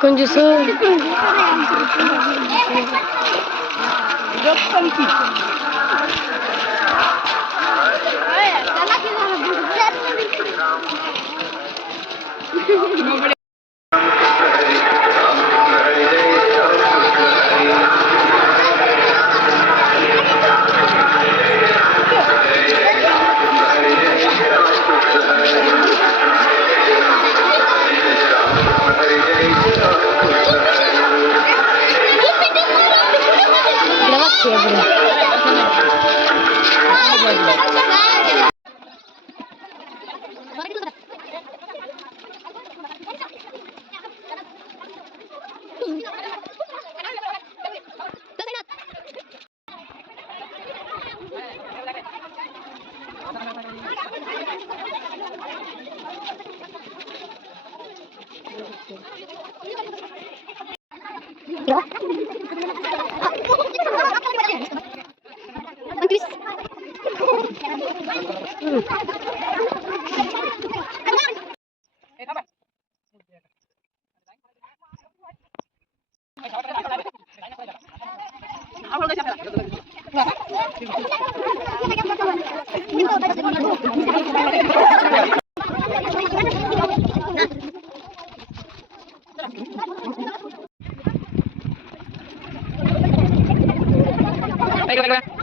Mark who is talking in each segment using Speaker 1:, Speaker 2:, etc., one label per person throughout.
Speaker 1: கொஞ்சம் சார். 有 खाली तर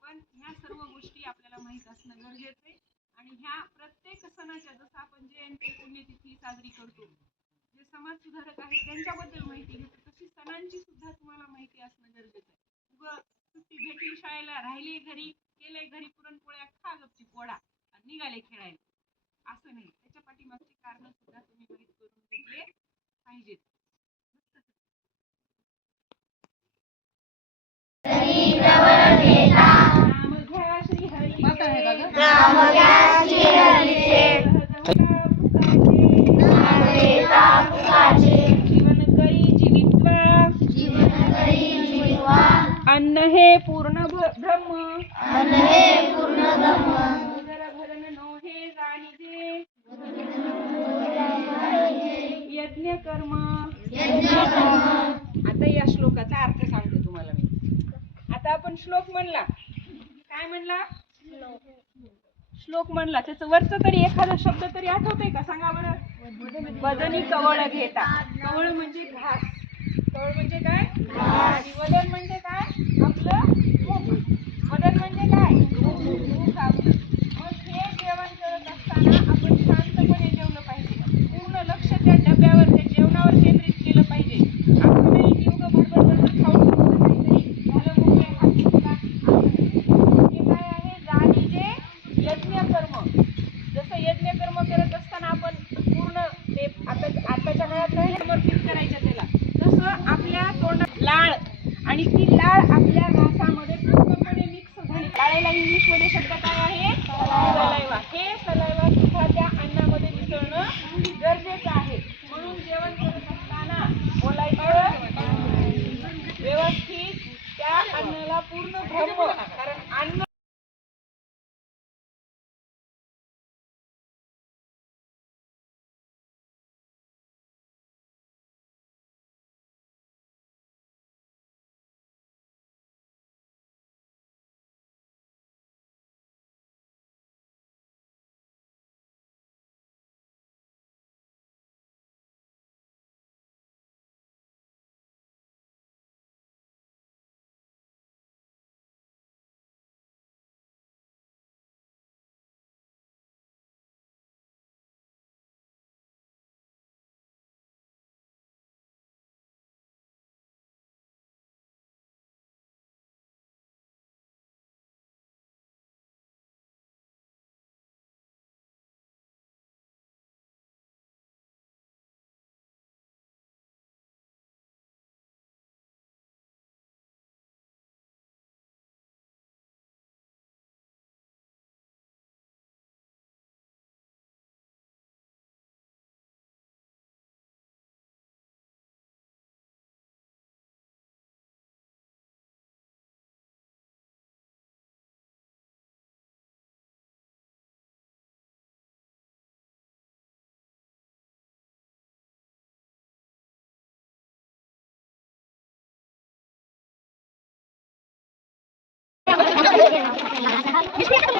Speaker 2: पण ह्या सर्व गोष्टी आपल्याला माहीत असणं गरजेचं आहे आणि ह्या प्रत्येक सणाच्या जसं आपण जयंती पुण्यतिथी साजरी करतो जे समाज सुधारक आहेत त्यांच्याबद्दल माहिती घेतो तशी सणांची सुद्धा तुम्हाला माहिती असणं गरजेचं आहे उगं भेटली शाळेला राहिली घरी केले घरी पुरणपोळ्या खा गपची पोळा आणि निघाले खेळायला. असं नाही त्याच्या पाठीमागची कारण सुद्धा तुम्ही माहीत करून घेतले पाहिजेत. नाम घ्या श्री हरीचे श्लोकाचा अर्थ सांगते तुम्हाला मी. आता आपण श्लोक म्हणला. काय म्हणला? श्लोक म्हणला. त्याचं वरचं तरी एखादा शब्द तरी आठवतंय का? सांगा बरं. वदनी कवळ घेता. कवळ म्हणजे घास. कवळ म्हणजे काय? वदन म्हणजे काय? आपलं वदन म्हणजे काय मुख आपलं मग हे जेवण करत असताना आपण शांतपणे जेवलं पाहिजे पूर्ण लक्ष त्या डब्यावर त्या जेवणावर केंद्रित केलं पाहिजे आपण नाही की उगं भडबड भडबड खाऊन घेतलं काहीतरी झालं मोकळे हात घेतला असं नाही. हे काय आहे जाणीजे यज्ञ कर्म जसं यज्ञ कर्म करत असताना आपण पूर्ण ते आता आताच्या काळात नाही समर्पित करायच्या त्याला. तसं आपल्या तोंडात लाळ आणि ती लाळ आपल्या घासामध्ये पूर्णपणे मिक्स झाली. लाळेला इंग्लिशमध्ये शब्द काय आहे? सलायवा. हे सलायवा सुद्धा त्या अन्नामध्ये मिसळणं गरजेचं आहे. म्हणून जेवण करत असताना बोलायचं व्यवस्थित त्या अन्नाला पूर्ण भरव कारण अन्न
Speaker 1: Bismillah.